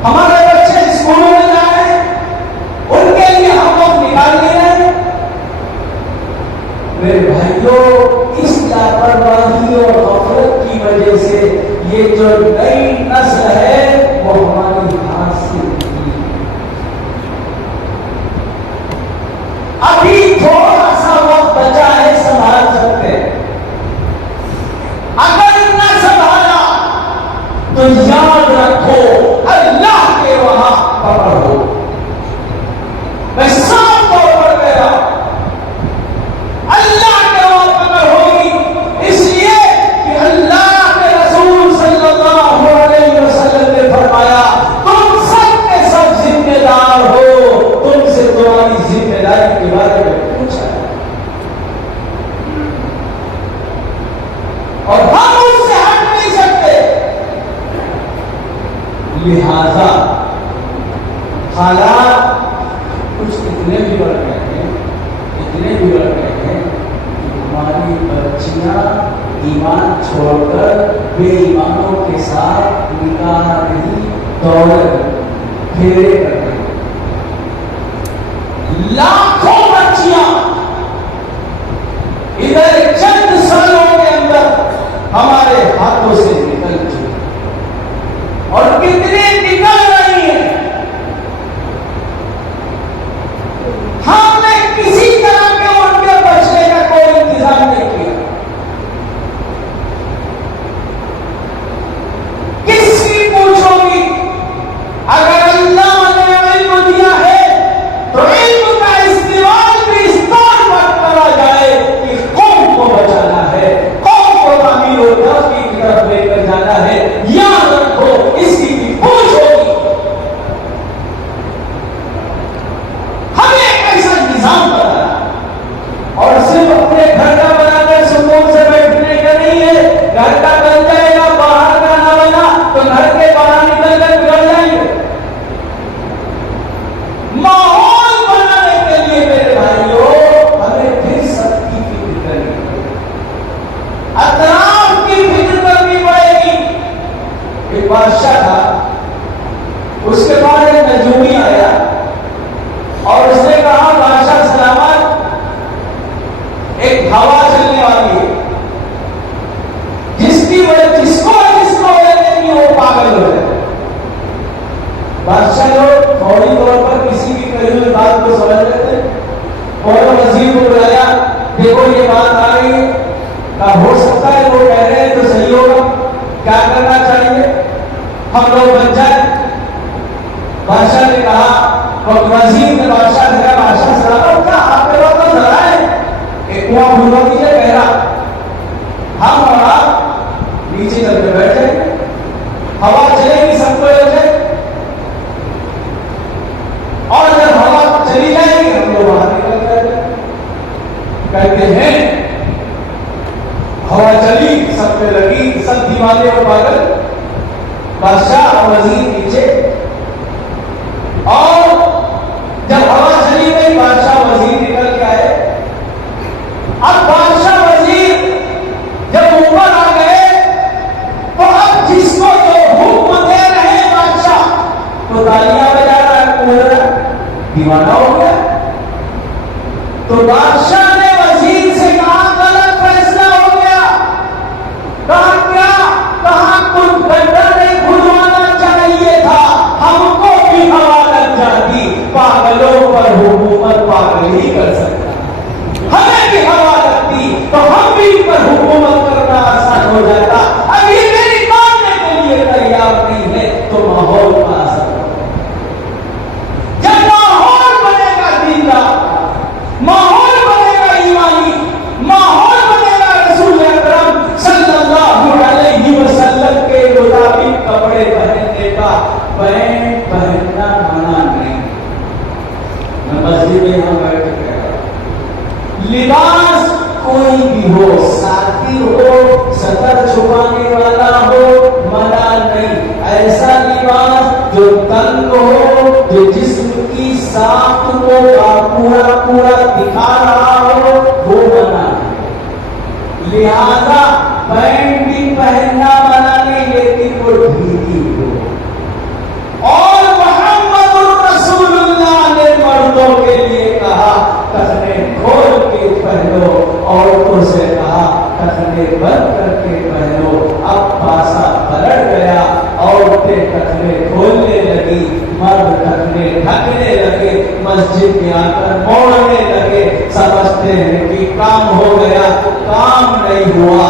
ہمارے بچے اسکولوں میں جا رہے ہیں، ان کے لیے ہم وقت نکال نہیں رہے۔ میرے بھائیوں اس لاپرواہی اور غفلت کی وجہ سے یہ جو نئی نسل ہے وہ ہماری ہاتھ سے نکلی۔ ابھی تھوڑا سا وقت بچا ہے، سنبھال سکتے ہیں۔ اگر لہذا حالات کچھ اتنے بگڑ گئے ہیں، اتنے بگڑ گئے ہیں کہ ہماری بچیاں ایمان چھوڑ کر بے ایمانوں کے ساتھ نکاح نہیں دوڑ پھیرے کر رہے ہیں۔ لاکھوں بچیاں ادھر چند سالوں کے اندر ہمارے ہاتھوں سے نکل چکی اور کتنے نکل رہی ہیں۔ ہم نے کسی طرح کے ان کے بچنے کا کوئی انتظام نہیں کیا۔ کس کی پوچھو گی؟ اگر اللہ نے علم دیا ہے تو علم کا استعمال بھی اس طور پر کرا جائے کہ قوم کو بچانا ہے، قوم کو تعمیر و ترقی کی طرف لے کر جانا ہے۔ یاد رکھو اس کی بھی پوچھ ہوگی۔ ہمیں ایسا نظام بنانا اور صرف اپنے گھر کا بنا کر سکون سے بیٹھنے کا نہیں ہے۔ گھر کا بن جائے گا، باہر کا نہ بنا تو گھر کے باہر نکل کر بگڑ جائیں گے۔ ماحول بنانے کے لیے میرے بھائیوں ہمیں پھر سب کی فکر کرنی پڑے گی، اطراف کی فکر کرنی پڑے گی۔ ایک بادشاہ تھا، اس کے بعد ایک نجومی آیا اور اس نے کہا بادشاہ سلامت، ایک ہوا چلنے والی ہے جس کو وجہ نہیں وہ پاگل ہو جائے۔ بادشاہ لوگ فوری طور پر کسی کی کہی ہوئی بات کو سمجھ لیتے اور وزیر کو بلایا، دیکھو یہ بات آ رہی ہے، کہا ہو سکتا ہے وہ کہہ رہے ہیں تو صحیح ہوگا، کیا کرنا چاہیے، ہم لوگ بن جائیں۔ بادشاہ نے کہا، وزیر نے بادشاہ سے کہا بادشاہ سلامت، کیا آپ کے پاس تو ذرا ہے ایک کنواں کھلوا دیجیے گہرا، ہم اور آپ نیچے چل کے بیٹھ جائیں، ہوا چلے گی سب کو لے جائے اور جب ہوا چلی جائے گی ہم لوگ باہر نکل جائے۔ کہتے ہیں ہوا چلی، سب پہ لگی، سب دیوانے اور پاگل، بادشاہ اور وزیر نیچے، اور جب ہوا چلی گئی بادشاہ وزیر نکل کے آئے۔ اب بادشاہ وزیر جب اوپر آ گئے تو اب جس کو جو حکم دے رہے بادشاہ تو تالیاں بجا رہا ہے، کود رہا ہے، دیوانہ ہو گیا۔ تو بادشاہ نے وزیر سے کہا غلط فیصلہ ہو گیا۔ کہا کیا؟ کہا کچھ گڈھا نہیں کھدوانا چاہیے تھا، ہم کو بھی ہوا لگ جاتی، پاگلوں پر حکومت پاگل ہی کر سکتا، ہمیں بھی ہوا لگتی تو ہم بھی پر حکومت کرنا آسان ہو جاتا۔ اب یہ میری ماننے کے لیے تیار نہیں ہے تو ماحول کا اثر ہوگا۔ جب ماحول بنے گا دیندار، ماحول بنے گا ایمانی، ماحول بنے گا رسول اکرم صلی اللہ علیہ وسلم کے مطابق کپڑے پہننے کا، پینٹ پہننا منع نہیں۔ میں مسجد میں یہاں بیٹھ کے لباس کوئی بھی ہو، ساتھی ہو، سطر چھپانے والا ہو، منع نہیں۔ ایسا لباس جو تنگ ہو، جو جسم کی ساخت کو پورا پورا دکھا رہا ہو، وہ منع ہے۔ لہذا پینٹ بھی پہننا منع نہیں، لیکن وہ ڈھیلی ہو۔ اور محمد رسول اللہ نے مردوں کے لیے کہا ٹخنے کھول کے پہنو، عورتوں سے کہا ٹخنے بند کر کے پہنو۔ اب پاسا پلٹ گیا، عورتیں ٹخنے کھولنے لگی، مرد ٹخنے ڈھکنے لگے، مسجد میں آ کر موڑنے لگے، سمجھتے ہیں کہ کام ہو گیا، کام نہیں ہوا۔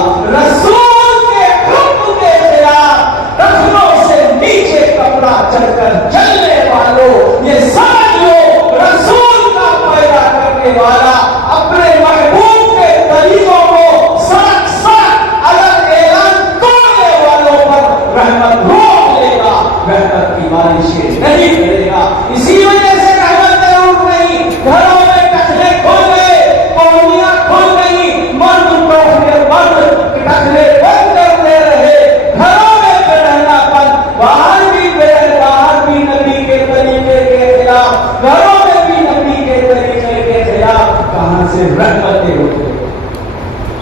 سے رحمتیں ہوتے ہیں۔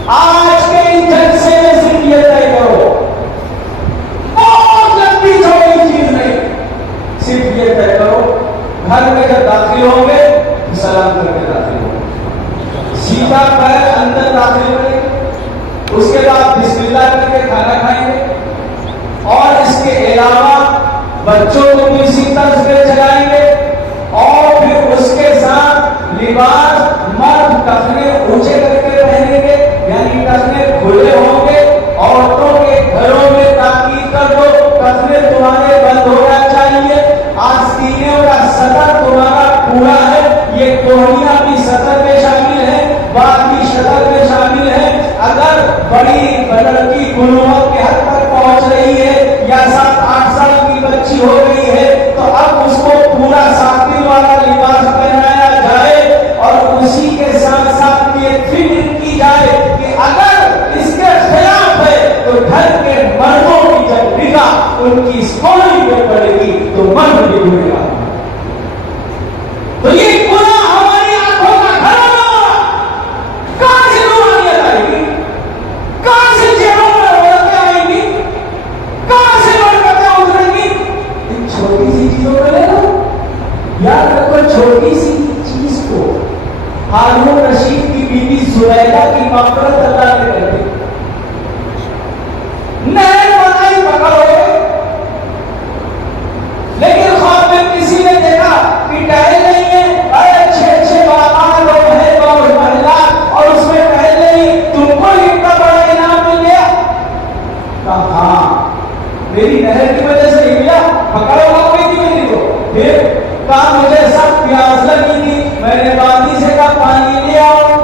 آج کے اس جلسے میں صرف یہ طے کرو، بہت لمبی چوڑی چیز نہیں، صرف یہ طے کرو گھر میں جب داخل ہوں گے تو سلام کر کے داخل ہوں گے، سیدھا پیر اندر داخل کریں گے، اس کے بعد بسم اللہ کر کے کھانا کھائیں گے، اور اس کے علاوہ بچوں کو بھی اسی طرز پہ چلائیں گے، اور پھر اس کے ساتھ لباس مرد ٹخنے اونچے کر کے پہنیں گے، یعنی ٹخنے کھلے ہوں گے۔ عورتوں کے گھروں میں تاکید کر دو ٹخنے تمہارے بند ہونا چاہیے، آستینوں کا سطر تمہارا پورا ہے، یہ کوہنیاں بھی سطر میں شامل ہیں، بات بھی سطر میں شامل ہے۔ اگر بڑی لڑکی بلوغت کے حد تک پہنچ رہی ہے یا 7-8 سال کی بچی ہو گئی ہے تو اب اس کو پورا ساتھی والا لباس پہنایا جائے، اور اسی کے ساتھ ساتھ یہ فکر کی جائے کہ اگر اس کے خلاف ہے تو گھر کے مردوں کی جب نگاہ ان کی سوئی پہ پڑے گی تو مرد بھی بھولے گا۔ تو یہ گناہ ہماری آنکھوں کا گھرانہ ہوا، کہاں سے روحانیت آئے گی، کہاں سے چہروں پر عورتیں آئیں گی، کہاں سے برکتیں اتریں گی؟ ان چھوٹی سی چیزوں کو لے لو، یاد رکھو چھوٹی سی چیز کو ہارون رشید کی بیوی زبیدہ کی مغفرت اللہ نے کر دی، نہر بنائی پکڑو گے، لیکن خواب میں کسی نے دیکھا کہ ٹہل نہیں ہے، اچھے باغات لوگ ہیں اور محلات، اور اس میں ٹہل نہیں، تم کو اتنا بڑا انعام مل گیا؟ کہا ہاں میری نہر کی وجہ سے ملا، پکڑو گا کوئی کو۔ پھر کہا مجھے سخت پیاس لگی تھی، میں نے باندھی سے کہا پانی لے آؤ،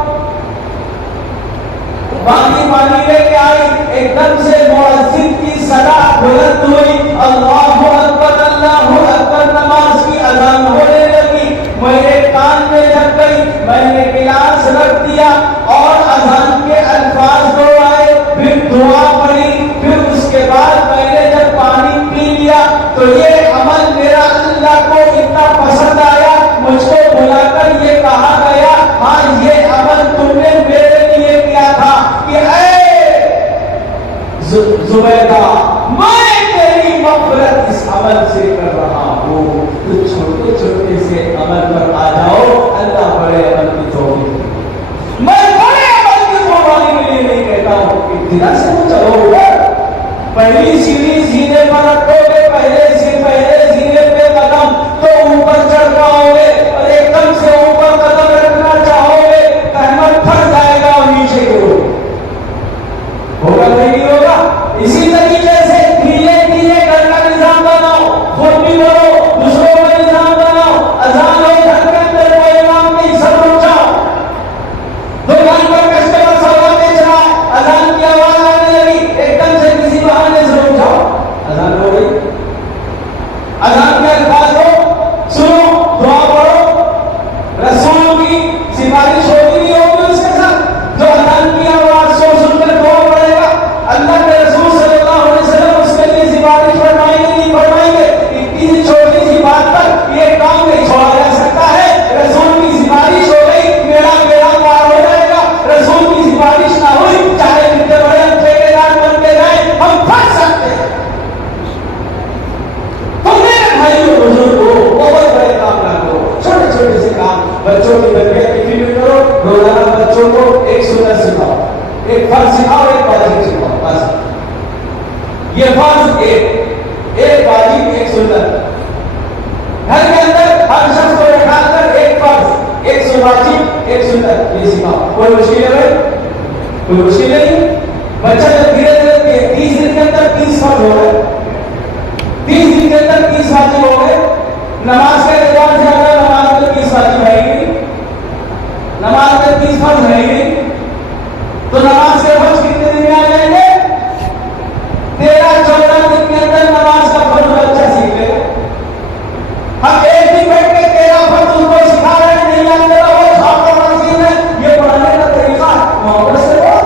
باندھی پانی لے کے آئی، ایک دم سے مؤذن کی صدا بلند ہوئی، اللہ اکبر اللہ اکبر، نماز کی اذان ہونے لگی، میرے کان میں جب گئی، میں نے گلاس رکھ دیا اور اذان کے الفاظ دوہرائے، پھر دعا پڑھی، پھر اس کے بعد میں نے جب پانی پی لیا تو یہ عمل میرا اللہ کو اتنا پسند آیا، مجھ کو بلا کر یہ کہا گیا ہاں یہ عمل تم نے میرے لیے کیا تھا کہ اے زبیدہ میں تیری مغفرت اس عمل سے کر رہا ہوں، تو چھوٹے چھوٹے سے عمل پر آ جاؤ، اللہ بڑے عمل کی توفیق دے۔ میں بڑے عمل کی قربانی کے لیے نہیں کہتا ہوں، ابتدا سے تو چلو اوپر، پہلی سیڑھی سینے پر رکھو گے، پہلے سینے پہ قدم تو اوپر چڑھ پاؤ گے، اور ایک دم سے اوپر قدم رکھنا چاہو گے قیامت پھٹ جائے گا اور نیچے گرو ہوگا، نہیں ہوگا۔ اسی طریقے سے دھیرے دھیرے گھر کا نظام بناؤ، خود بھی بڑھو، دوسروں کا نظام بناؤ، اذان ہو گھر کے اندر کوئی امام نہیں، سب رک جاؤ، دکان پر کسٹمر سودا بیچ رہا ہے، اذان کی آواز آنے لگی، ایک دم سے کسی بہانے سے رک جاؤ، اذان ہو گئی، اذان کے الفاظ ہو سنو، دعا پڑھو، رسول کی سفارش ہوتی نہیں ہوگی اس کے ساتھ، جو اذان کی آواز سن کر دعا پڑھے گا، اللہ کے رسول صلی اللہ علیہ وسلم اس کے لیے سفارش فرمائیں گے نہیں فرمائیں گے؟ اتنی سی چھوٹی سی بات پر یہ کام نہیں چھوڑا جا سکتا ہے، رسول کی سفارش ہو گئی، میرا بیڑا پار ہو جائے گا، رسول کی سفارش نہ ہوئی چاہے کتنے بڑے ہم ٹھیکیدار بن کے جائیں ہم پھنس سکتے ہیں۔ تو میرے بھائیوں بزرگوں بہت بڑے کام نہ کرو، چھوٹے چھوٹے سے کام، بچوں کی تربیت کی فکر کرو، روزانہ بچوں کو ایک سنت سکھاؤ، ایک فرض سکھاؤ، ایک واجب سکھاؤ، بس یہ فرض ایک واجب ایک سنت، گھر کے اندر ہر شخص کو بٹھا کر ایک فرض ایک واجب ایک سنت یہ سکھاؤ۔ کوئی مشکل ہے بھائی؟ کوئی مشکل نہیں۔ بچہ جب دھیرے دھیرے 30 دن کے اندر 30 فرض ہو گئے، 30 دن کے اندر 30 واجب ہو گئے، نماز کے اعتبار سے اگر نماز میں 30 واجب ہے گی، نماز میں 30 فرض ہے گی، تو نماز کے فرض کتنے دن میں آ جائیں گے؟ 13-14 دن کے اندر نماز کا فرض بچہ سیکھ لے گا۔ ہم ایک دن بیٹھ کے 13 فرض اس کو سکھا رہے ہیں، نہیں یاد کرا وہ چھاپا نصیب ہے، یہ پڑھانے کا طریقہ محبت سے بہت